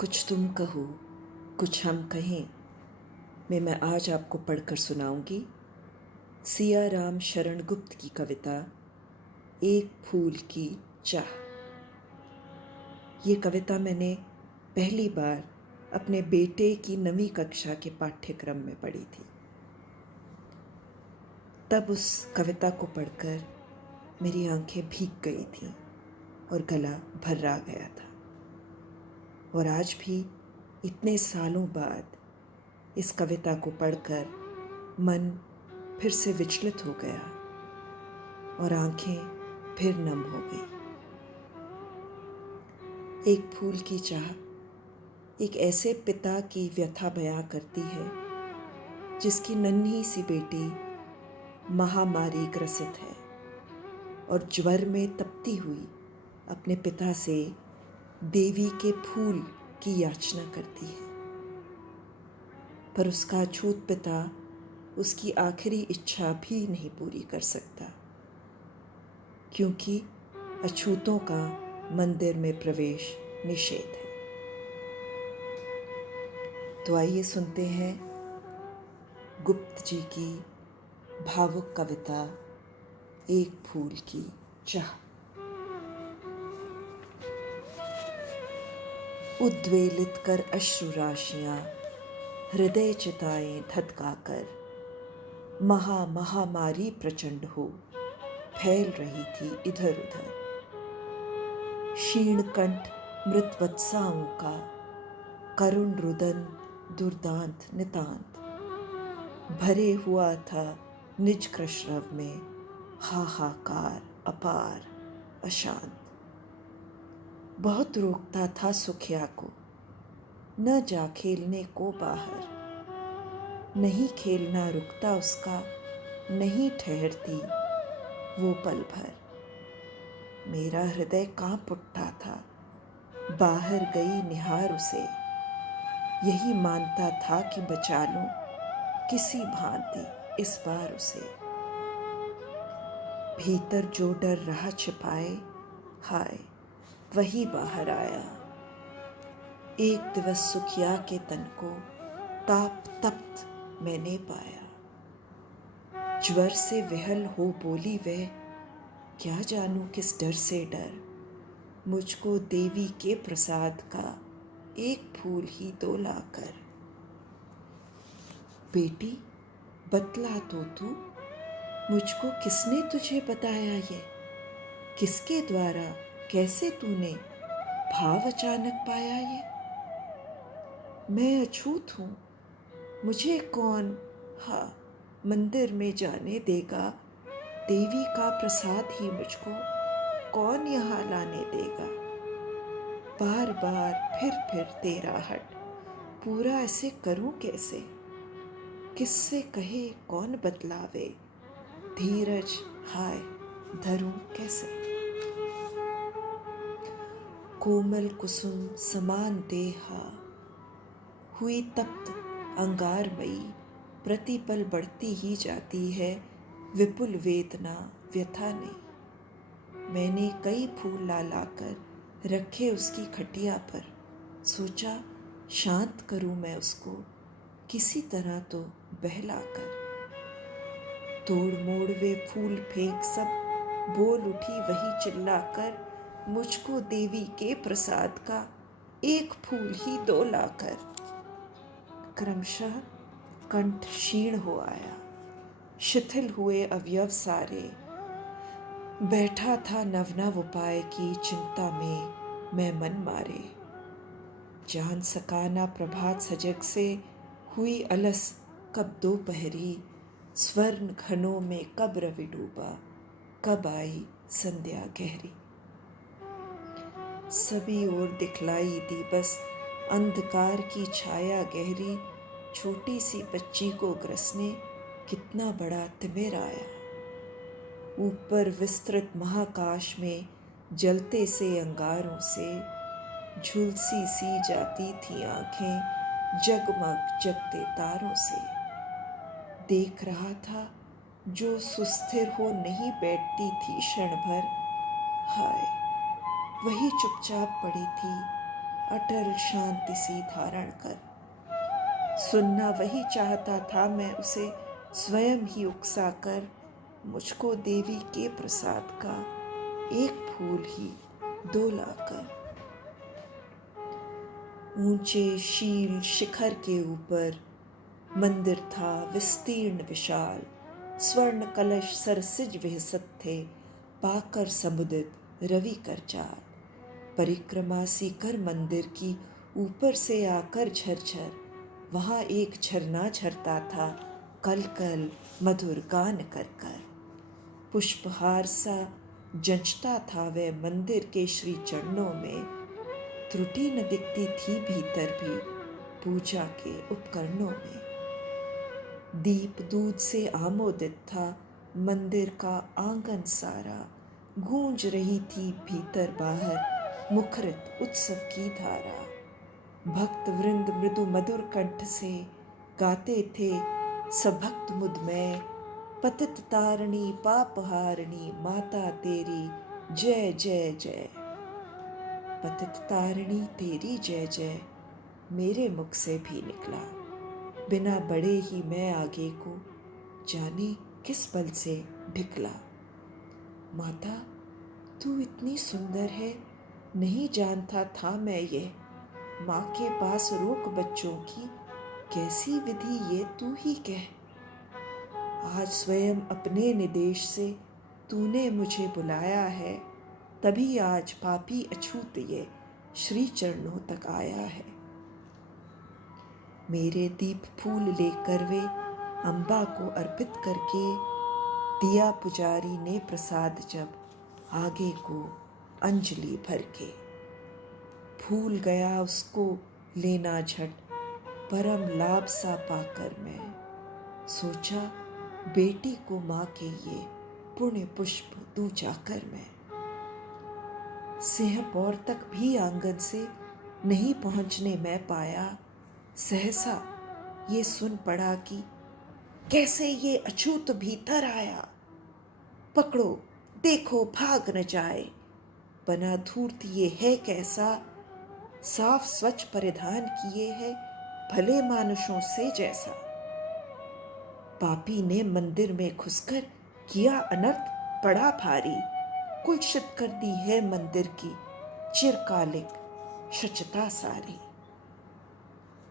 कुछ तुम कहो, कुछ हम कहें में मैं आज आपको पढ़कर सुनाऊंगी सिया राम शरण गुप्त की कविता एक फूल की चाह। ये कविता मैंने पहली बार अपने बेटे की 9वीं कक्षा के पाठ्यक्रम में पढ़ी थी। तब उस कविता को पढ़कर मेरी आंखें भीग गई थीं और गला भर्रा गया था। और आज भी इतने सालों बाद इस कविता को पढ़कर मन फिर से विचलित हो गया और आंखें फिर नम हो गई। एक फूल की चाह एक ऐसे पिता की व्यथा बयां करती है जिसकी नन्ही सी बेटी महामारी ग्रसित है और ज्वर में तपती हुई अपने पिता से देवी के फूल की याचना करती है। पर उसका अछूत पिता उसकी आखिरी इच्छा भी नहीं पूरी कर सकता, क्योंकि अछूतों का मंदिर में प्रवेश निषेध है। तो आइए सुनते हैं गुप्त जी की भावुक कविता एक फूल की चाह। उद्वेलित कर अश्रु राशियां हृदय चिताएं धधकाकर महामारी प्रचंड हो फैल रही थी इधर उधर। क्षीण कंठ मृत वत्साओं का करुण रुदन दुर्दांत नितांत भरे हुआ था निज कृष्णव में हाहाकार अपार अशांत। बहुत रोकता था सुखिया को न जा खेलने को बाहर, नहीं खेलना रुकता उसका नहीं ठहरती वो पल भर। मेरा हृदय कांप उठता था बाहर गई निहार उसे, यही मानता था कि बचा लूं किसी भांति इस बार उसे। भीतर जो डर रहा छिपाए हाय वही बाहर आया। एक दिवस सुखिया के तन को ताप तप्त मैंने पाया। ज्वर से विहल हो बोली वह, क्या जानूं किस डर से डर, मुझको देवी के प्रसाद का एक फूल ही दो लाकर। बेटी बतला तो तू, मुझको किसने तुझे बताया ये, किसके द्वारा कैसे तूने भाव अचानक पाया ये। मैं अछूत हूँ, मुझे कौन मंदिर में जाने देगा, देवी का प्रसाद ही मुझको कौन यहाँ लाने देगा। बार बार फिर तेरा हट, पूरा ऐसे करूं कैसे, किससे कहे कौन बतलावे, धीरज हाय धरूं कैसे। कोमल कुसुम समान देहा हुई तप्त अंगारमयी, प्रतिपल बढ़ती ही जाती है विपुल वेदना व्यथा नहीं। मैंने कई फूल ला लाकर रखे उसकी खटिया पर, सोचा शांत करूं मैं उसको किसी तरह तो बहलाकर। तोड़ मोड़ वे फूल फेंक सब बोल उठी वही चिल्लाकर, मुझको देवी के प्रसाद का एक फूल ही दो लाकर। क्रमशः कंठ क्षीण हो आया, शिथिल हुए अवयव सारे, बैठा था नवनव उपाय की चिंता में मैं मन मारे। जान सका ना प्रभात सजग से हुई अलस कब दोपहरी, स्वर्ण घनों में कब रवि डूबा, कब आई संध्या गहरी। सभी ओर दिखलाई दी बस अंधकार की छाया गहरी, छोटी सी बच्ची को ग्रसने कितना बड़ा तिमिर आया। ऊपर विस्तृत महाकाश में जलते से अंगारों से झुलसी सी जाती थी आंखें जगमग जगते तारों से। देख रहा था जो सुस्थिर हो नहीं बैठती थी क्षण भर, हाय वही चुपचाप पड़ी थी अटल शांति सी धारण कर। सुनना वही चाहता था मैं उसे, स्वयं ही उकसा कर, मुझको देवी के प्रसाद का एक फूल ही दो लाकर। ऊंचे शील शिखर के ऊपर मंदिर था विस्तीर्ण विशाल, स्वर्ण कलश सरसिज विहसत थे, पाकर समुदित रवि कर चाल। परिक्रमा सी कर मंदिर की, ऊपर से आकर झरझर, वहाँ एक झरना झरता था, कल कल मधुर गान कर कर। पुष्पहार सा जंचता था वह मंदिर के श्री चरणों में, त्रुटि न दिखती थी भीतर भी पूजा के उपकरणों में। दीप दूध से आमोदित था मंदिर का आंगन सारा, गूंज रही थी भीतर बाहर मुखरित उत्सव की धारा। भक्त वृंद मृदु मधुर कंठ से गाते थे सब भक्त मुदमय, पतित तारिणी पापहारिणी माता तेरी जय जय जय। पतित तारिणी तेरी जय जय मेरे मुख से भी निकला, बिना बड़े ही मैं आगे को जाने किस बल से ढिकला। माता तू इतनी सुंदर है, नहीं जानता था मैं ये, माँ के पास रोक बच्चों की कैसी विधि ये तू ही कह। आज स्वयं अपने निदेश से तूने मुझे बुलाया है, तभी आज पापी अछूत ये श्री चरणों तक आया है। मेरे दीप फूल लेकर वे अम्बा को अर्पित करके, दिया पुजारी ने प्रसाद जब आगे को अंजलि भर के। भूल गया उसको लेना झट, परम लाभ सा पाकर मैं, सोचा बेटी को माँ के ये पुण्य पुष्प दूं जाकर मैं। सिंहपौर तक भी आंगन से नहीं पहुंचने मैं पाया, सहसा ये सुन पड़ा कि कैसे ये अछूत भीतर आया। पकड़ो देखो भाग न जाए, बना धूर्त ये है कैसा, साफ स्वच्छ परिधान किए है भले मानुषों से जैसा। पापी ने मंदिर में घुसकर किया अनर्थ बड़ा भारी, कुलषित कर दी है मंदिर की चिरकालिक शचता सारी।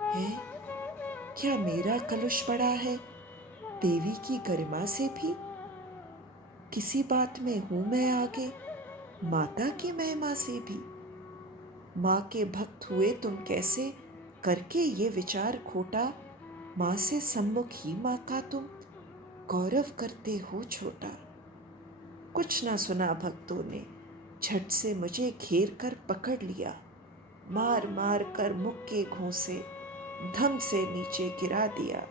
है क्या मेरा कलुष बड़ा है देवी की गरिमा से भी, किसी बात में हूं मैं आगे माता की महिमा से भी। माँ के भक्त हुए तुम कैसे करके ये विचार खोटा, माँ से सम्मुख ही माँ का तुम गौरव करते हो छोटा। कुछ न सुना भक्तों ने, झट से मुझे घेर कर पकड़ लिया, मार मार कर मुख के घोंसे धम से नीचे गिरा दिया।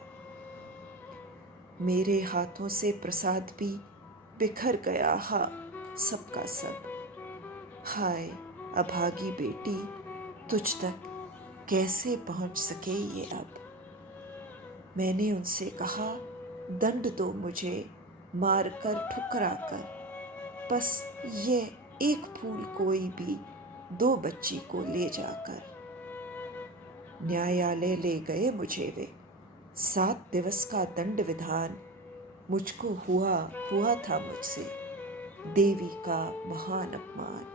मेरे हाथों से प्रसाद भी बिखर गया हा सबका सब। हाय अभागी बेटी, तुझ तक कैसे पहुंच सके ये अब। मैंने उनसे कहा दंड दो मुझे मार कर ठुकरा कर, बस ये एक फूल कोई भी दो बच्ची को ले जाकर। न्यायालय ले गए मुझे वे, 7 दिवस का दंड विधान मुझको हुआ था मुझसे देवी का महान अपमान।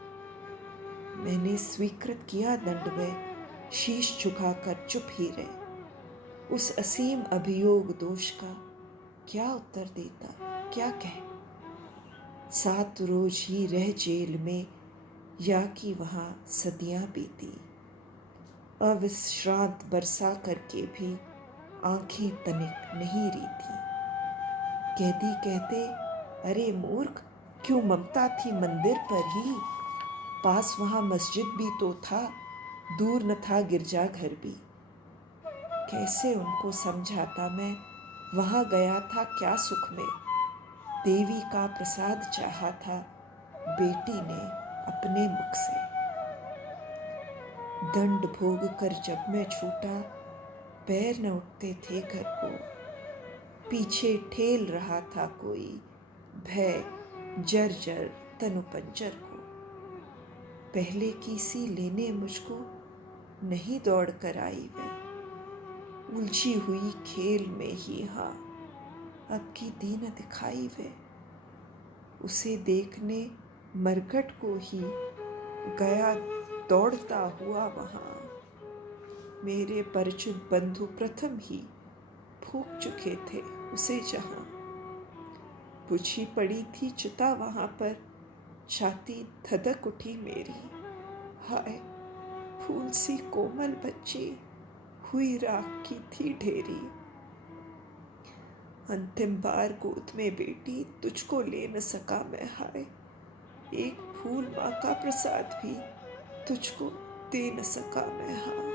मैंने स्वीकृत किया दंड में, शीश झुकाकर चुप ही रहे। उस असीम अभियोग दोष का क्या उत्तर देता, क्या कह। 7 रोज ही रह जेल में, या कि वहां सदियां बीती। अविश्रांत बरसा करके भी आंखें तनिक नहीं रीती। कैदी कहते अरे मूर्ख, क्यों ममता थी मंदिर पर ही, पास वहां मस्जिद भी तो था, दूर न था गिरजाघर भी। कैसे उनको समझाता मैं, वहां गया था क्या सुख में, देवी का प्रसाद चाहा था बेटी ने अपने मुख से। दंड भोग कर जब मैं छूटा, पैर न उठते थे घर को, पीछे ठेल रहा था कोई भय जर्जर तनु पंजर को। पहले की सी लेने मुझको नहीं दौड़ कर आई वह, उलझी हुई खेल में ही हाँ, अब की दीन दिखाई वह। उसे देखने मरघट को ही गया दौड़ता हुआ वहाँ। मेरे परिचित बंधु प्रथम ही फूंक चुके थे उसे जहाँ। बुझी पड़ी थी चिता वहाँ पर, छाती धधक उठी मेरी। हाय, फूल सी कोमल बच्ची हुई राख की थी ढेरी। अंतिम बार गोद में बेटी तुझको ले न सका मैं हाय। एक फूल माँ का प्रसाद भी तुझको दे न सका मैं हाँ।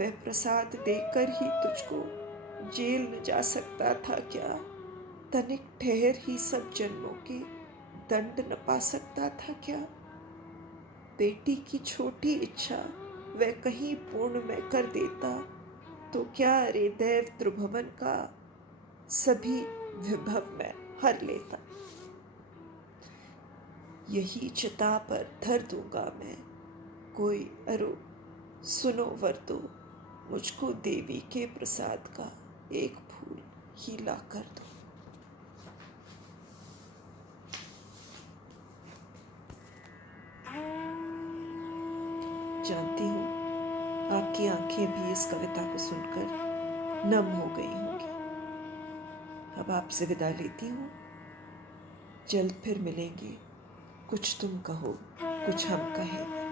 वह प्रसाद देकर ही तुझको जेल न जा सकता था क्या। तनिक ठहर ही सब जन्मों के दंड न पा सकता था क्या। बेटी की छोटी इच्छा वह कहीं पूर्ण में कर देता, तो क्या रे दैव त्रिभुवन का सभी विभव में हर लेता। यही चिता पर धर दूंगा मैं कोई अरो सुनो वर दो, मुझको देवी के प्रसाद का एक फूल ही ला कर दो। जानती हूँ आपकी आंखें भी इस कविता को सुनकर नम हो गई होंगी। अब आपसे विदा लेती हूँ। जल्द फिर मिलेंगे। कुछ तुम कहो, कुछ हम कहें।